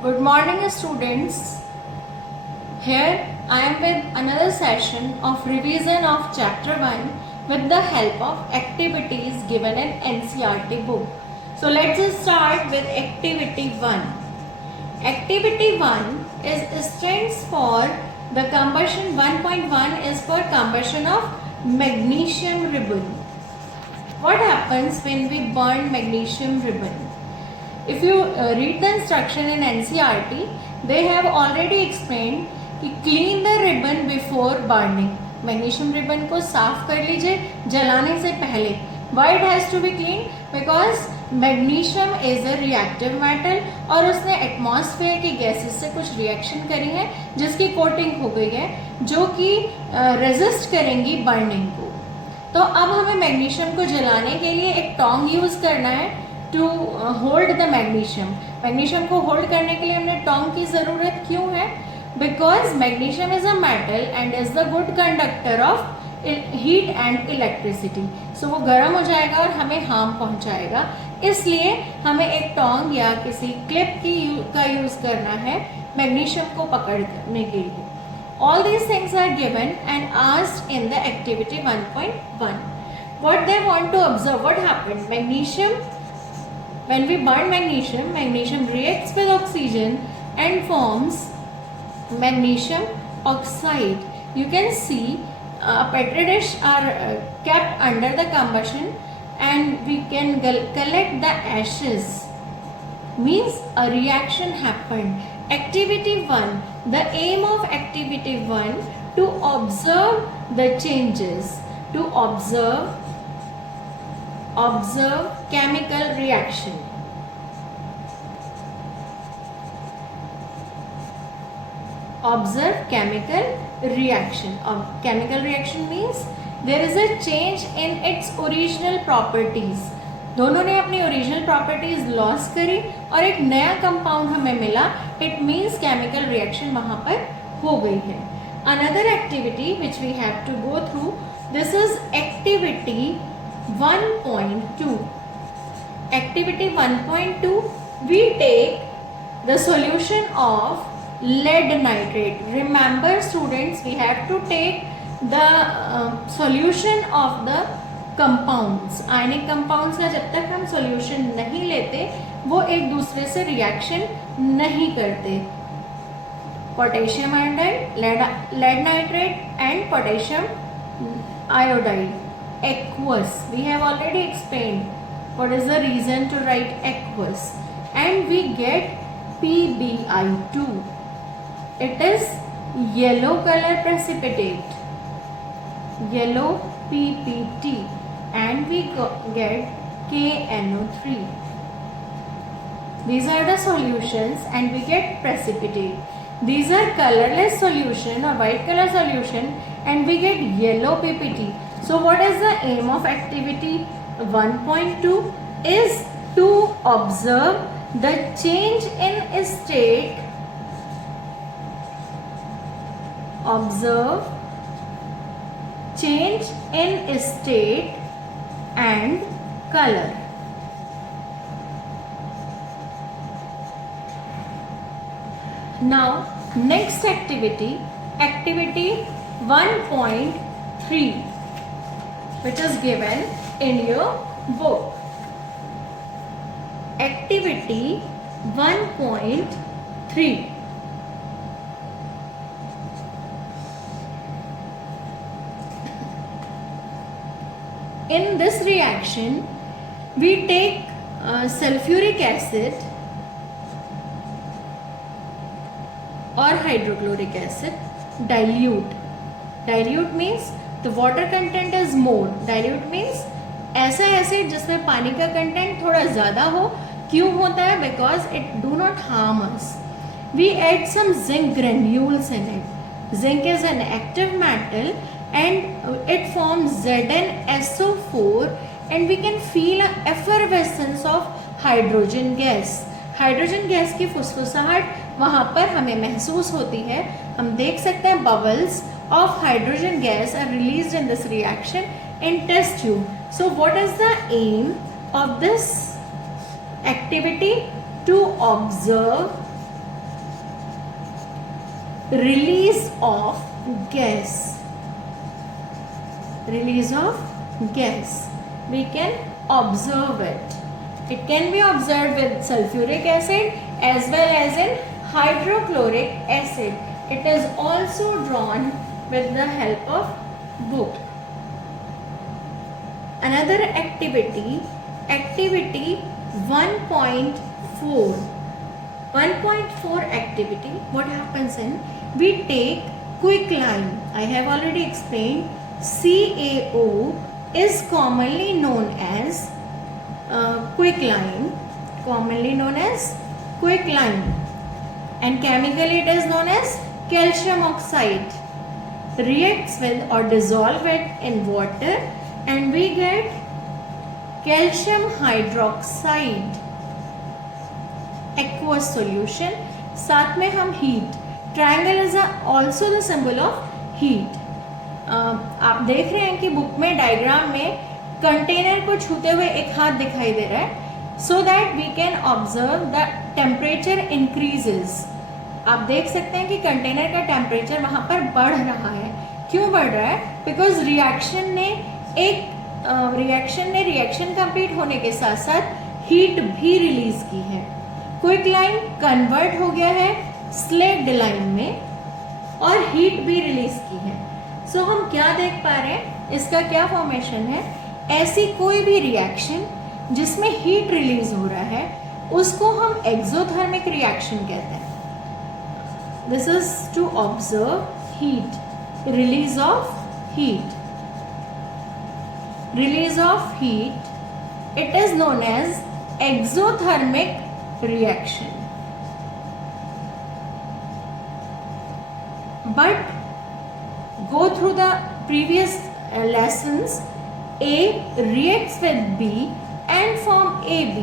Good morning, students. Here I am with another session of revision of chapter 1 with the help of activities given in NCERT book. So let's just start with activity 1. Activity 1 stands for the combustion 1.1 is for combustion of magnesium ribbon. What happens when we burn magnesium ribbon? If you read the instruction in NCERT, they have already explained कि clean the ribbon before burning. Magnesium ribbon को साफ कर लीजिए जलाने से पहले. Why it has to be clean? Because magnesium is a reactive metal और उसने एटमॉस्फेयर की गैसेस से कुछ रिएक्शन करी है जिसकी कोटिंग हो गई है जो कि रेजिस्ट करेंगी बर्निंग को. तो अब हमें मैग्नीशियम को जलाने के लिए एक टोंग यूज करना है to hold the magnesium. Magnesium को होल्ड करने के लिए हमने टोंग की जरूरत क्यों है? Because magnesium is a metal and is the good conductor of heat and electricity. So वो गर्म हो जाएगा और हमें हार्म पहुंचाएगा, इसलिए हमें एक टोंग या किसी क्लिप का यूज करना है मैग्नीशियम को पकड़ने के लिए. All these things are given and asked in the activity 1.1. What they want to observe, what happened? Magnesium, when we burn magnesium, magnesium reacts with oxygen and forms magnesium oxide. You can see a petri dish are kept under the combustion and we can collect the ashes. Means a reaction happened. Activity 1. The aim of activity 1 to observe the changes, to observe chemical reaction. Observe chemical reaction. Chemical reaction means there is a change in its original properties. दोनों ने अपनी original properties loss करी और एक नया compound हमें मिला. It means chemical reaction वहां पर हो गई है. Another activity which we have to go through, this is activity 1.2. Activity 1.2, we take the solution of lead nitrate. Remember students, we have to take the solution of the compounds. Ionic compounds का जब तक हम solution नहीं लेते वो एक दूसरे से रिएक्शन नहीं करते. Potassium iodide, lead nitrate and potassium iodide, aqueous. We have already explained what is the reason to write aqueous, and we get PbI2. It is yellow color precipitate, yellow PPT, and we get KNO3. These are the solutions and we get precipitate. These are colorless solution or white color solution and we get yellow PPT. So what is the aim of activity 1.2 is to observe the change in state, observe change in state and color. Now next activity, activity 1.3, which is given in your book. Activity 1.3. In this reaction, we take sulfuric acid or hydrochloric acid, dilute. Dilute means the water content is more. Dilute means ऐसा acid जिसमें पानी का content थोड़ा ज़्यादा हो. क्यों होता है? Because it do not harm us. We add some zinc granules in it. Zinc is an active metal and it forms ZnSO4 and we can feel a effervescence of hydrogen gas. Hydrogen gas की फुसफुसाहट वहां पर हमें महसूस होती है. हम देख सकते हैं bubbles of hydrogen gas are released in this reaction in test tube. So what is the aim of this activity to observe release of gas. Release of gas. We can observe it. It can be observed with sulfuric acid as well as in hydrochloric acid. It is also drawn with the help of book. Another activity 1.4. 1.4 activity, what happens in, we take quicklime. I have already explained CaO is commonly known as quicklime, and chemically it is known as calcium oxide. Reacts with or dissolve it in water and we get calcium hydroxide aqueous solution. साथ में हम heat. Triangle is also the symbol of heat. आप देख रहे हैं कि book में diagram में कंटेनर को छूते हुए एक हाथ दिखाई दे रहा है, so that we can observe the temperature increases. आप देख सकते हैं कि कंटेनर का टेम्परेचर वहां पर बढ़ रहा है. क्यों बढ़ रहा है? बिकॉज रिएक्शन कंप्लीट होने के साथ साथ हीट भी रिलीज की है. क्विकलाइम कन्वर्ट हो गया है स्लेक्ड लाइम में और हीट भी रिलीज की है. सो हम क्या देख पा रहे हैं, इसका क्या फॉर्मेशन है, ऐसी कोई भी रिएक्शन जिसमें हीट रिलीज हो रहा है उसको हम एक्सोथर्मिक रिएक्शन कहते हैं. This is to observe heat, release of heat. Release of heat, it is known as exothermic reaction. But go through the previous lessons. A reacts with B and form AB.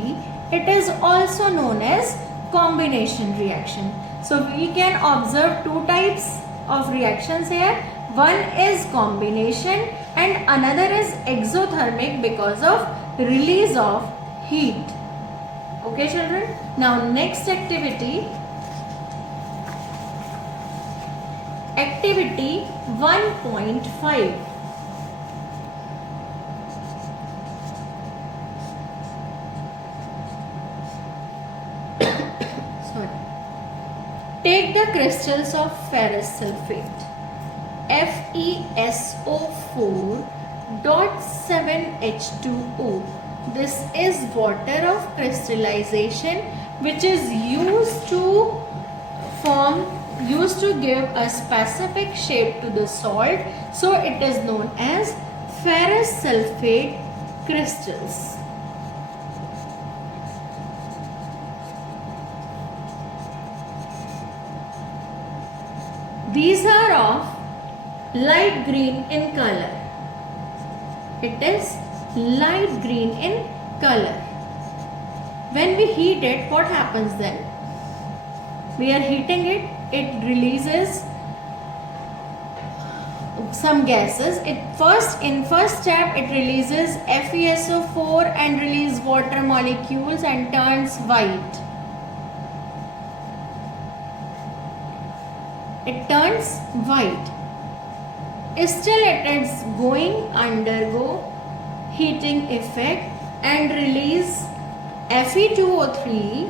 It is also known as combination reaction. So we can observe two types of reactions here. One is combination and another is exothermic because of release of heat. Okay children, now next activity 1.5. Sorry. Take the crystals of ferrous sulfate FeSO4.7H2O. This is water of crystallization which is used to give a specific shape to the salt. So it is known as ferrous sulfate crystals. These are of light green in color. It is light green in color. When we heat it, what happens then? We are heating it, it releases some gases. In first step it releases FeSO4 and release water molecules and turns white. It turns white. Still it is undergo heating effect and release Fe2O3.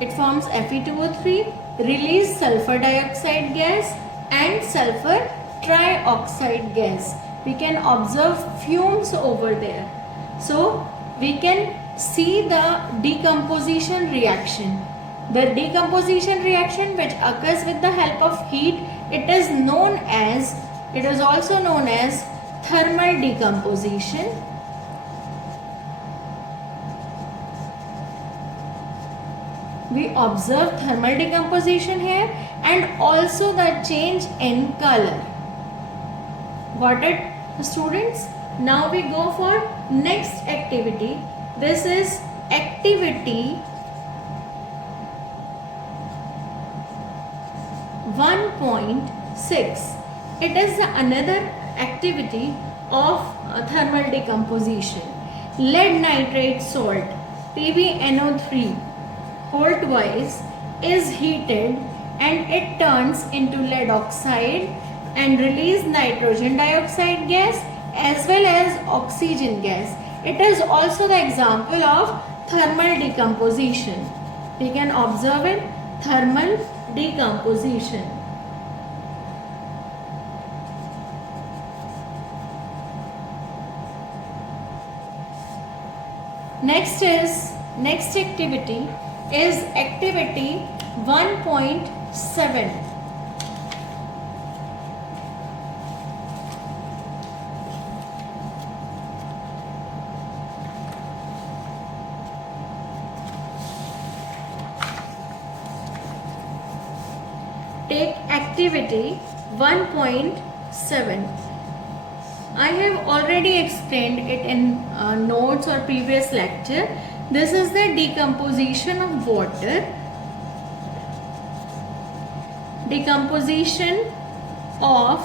It forms Fe2O3, release sulfur dioxide gas and sulfur trioxide gas. We can observe fumes over there. So we can see the decomposition reaction. The decomposition reaction which occurs with the help of heat, it is also known as thermal decomposition. We observe thermal decomposition here and also the change in color. Got it, students? Now we go for next activity. This is activity 1.6. It is another activity of thermal decomposition. Lead nitrate salt PbNO3 Holtwise is heated and it turns into lead oxide and release nitrogen dioxide gas as well as oxygen gas. It is also the example of thermal decomposition. We can observe it, thermal decomposition. Next activity is activity 1.7. Take activity 1.7. I have already explained it in notes or previous lecture. This is the decomposition of water. Decomposition of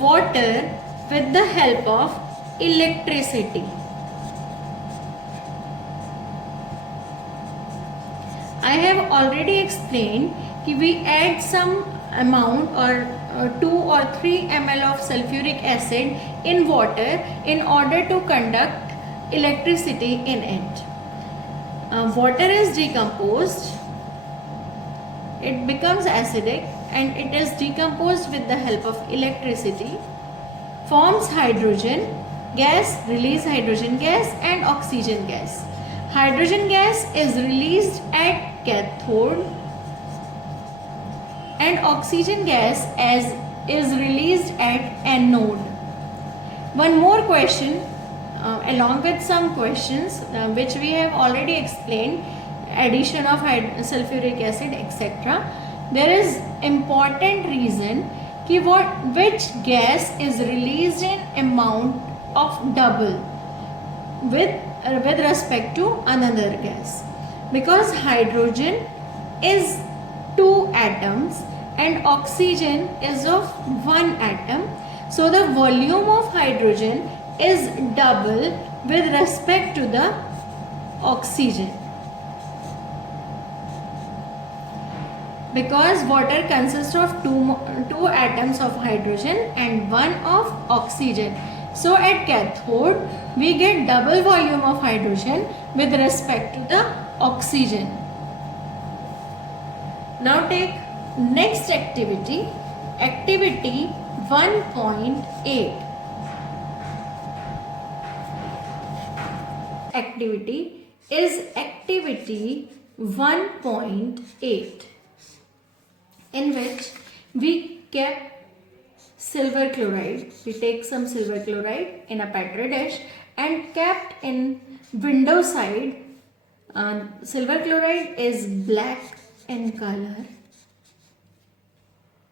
water with the help of electricity. I have already explained that we add some amount or 2 or 3 ml of sulfuric acid in water in order to conduct electricity in it. Water is decomposed, it becomes acidic and it is decomposed with the help of electricity, forms hydrogen gas, release hydrogen gas and oxygen gas. Hydrogen gas is released at cathode and oxygen gas is released at anode. One more question along with some questions which we have already explained, addition of sulfuric acid etc. There is important reason which gas is released in amount of double with respect to another gas, because hydrogen is 2 atoms and oxygen is of 1 atom, so the volume of hydrogen is double with respect to the oxygen, because water consists of two atoms of hydrogen and 1 of oxygen. So at cathode we get double volume of hydrogen with respect to the oxygen. Now take next activity, activity 1.8. Activity is activity 1.8, in which we kept silver chloride. We take some silver chloride in a petri dish and kept in window side. Silver chloride is black in color.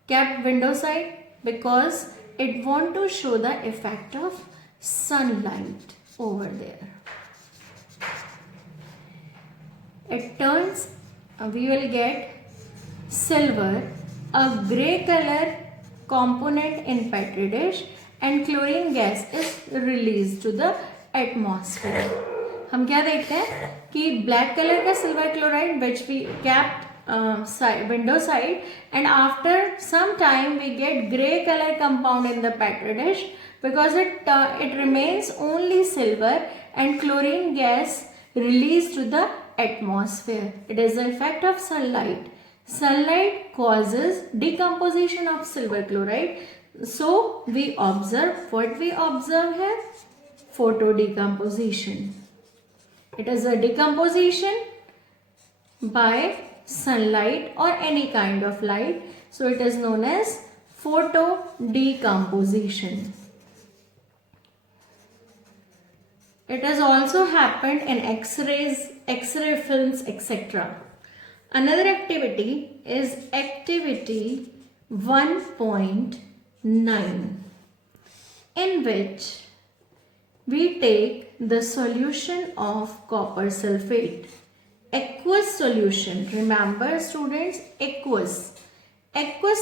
Kept window side because it want to show the effect of sunlight over there. It turns, we will get silver, a grey color component in petri dish, and chlorine gas is released to the atmosphere. हम क्या देखते हैं कि black color का silver chloride which we kept window side, and after some time we get grey color compound in the petri dish because it remains only silver and chlorine gas released to the atmosphere. It is the effect of sunlight. Sunlight causes decomposition of silver chloride. So we observe, what we observe here? Photo decomposition. It is a decomposition by sunlight or any kind of light. So it is known as photo decomposition. It has also happened in X-rays, X-ray films, etc. Another activity is activity 1.9, in which we take the solution of copper sulfate, aqueous solution. Remember students, aqueous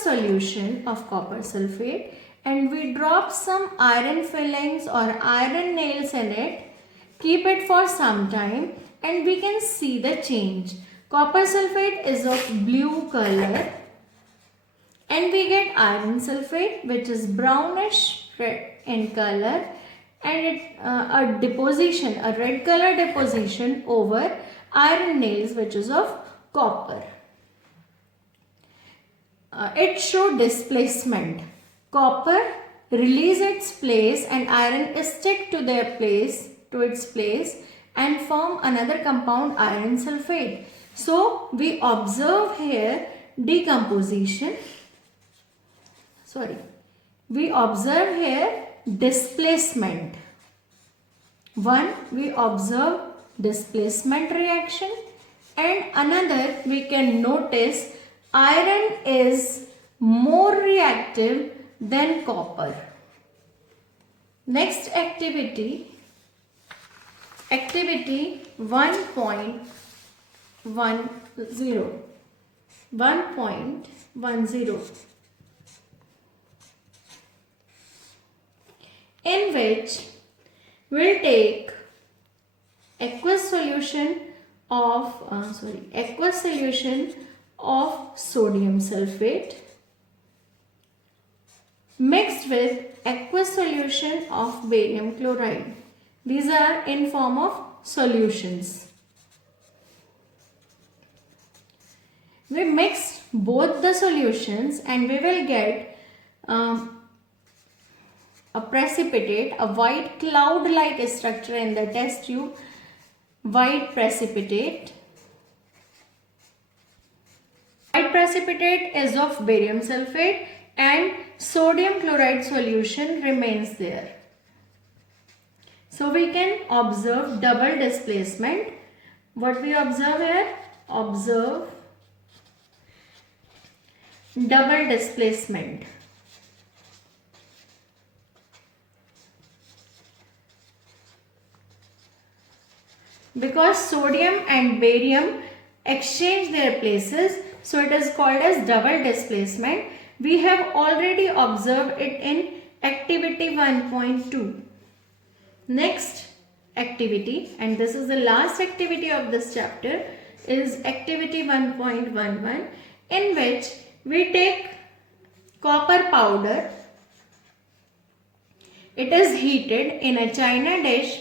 solution of copper sulfate, and we drop some iron fillings or iron nails in it, keep it for some time, and we can see the change. Copper sulfate is of blue color and we get iron sulfate, which is brownish red in color, and it a deposition, a red color deposition over iron nails, which is of copper. It show displacement. Copper release its place and iron stick to its place and form another compound, iron sulfate. So we observe here decomposition. We observe here displacement. One, we observe displacement reaction, and another we can notice iron is more reactive than copper. Next activity 1.10. 1.10, in which we'll take aqueous solution of sodium sulfate mixed with aqueous solution of barium chloride. These are in form of solutions. We mix both the solutions and we will get a precipitate, a white cloud-like structure in the test tube, white precipitate. White precipitate is of barium sulfate and sodium chloride solution remains there. So we can observe double displacement. What we observe here? Observe double displacement. Because sodium and barium exchange their places, so it is called as double displacement. We have already observed it in activity 1.2. Next activity, and this is the last activity of this chapter, is activity 1.11, in which we take copper powder. It is heated in a china dish.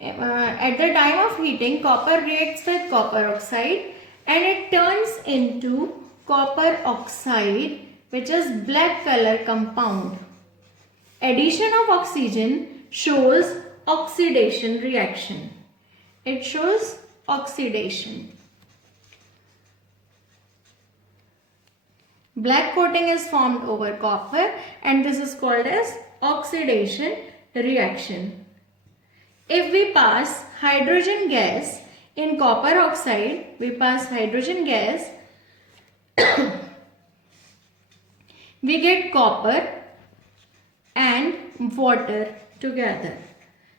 At the time of heating, copper reacts with copper oxide and it turns into copper oxide, which is black color compound. Addition of oxygen shows oxidation reaction. It shows oxidation. Black coating is formed over copper and this is called as oxidation reaction. If we pass hydrogen gas in copper oxide, we pass hydrogen gas, we get copper and water together.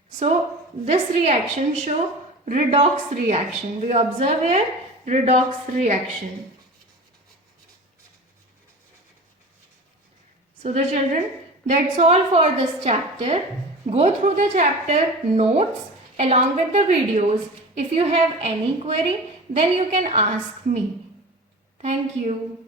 So this reaction show redox reaction. We observe here redox reaction. So the children, that's all for this chapter. Go through the chapter notes along with the videos. If you have any query, then you can ask me. Thank you.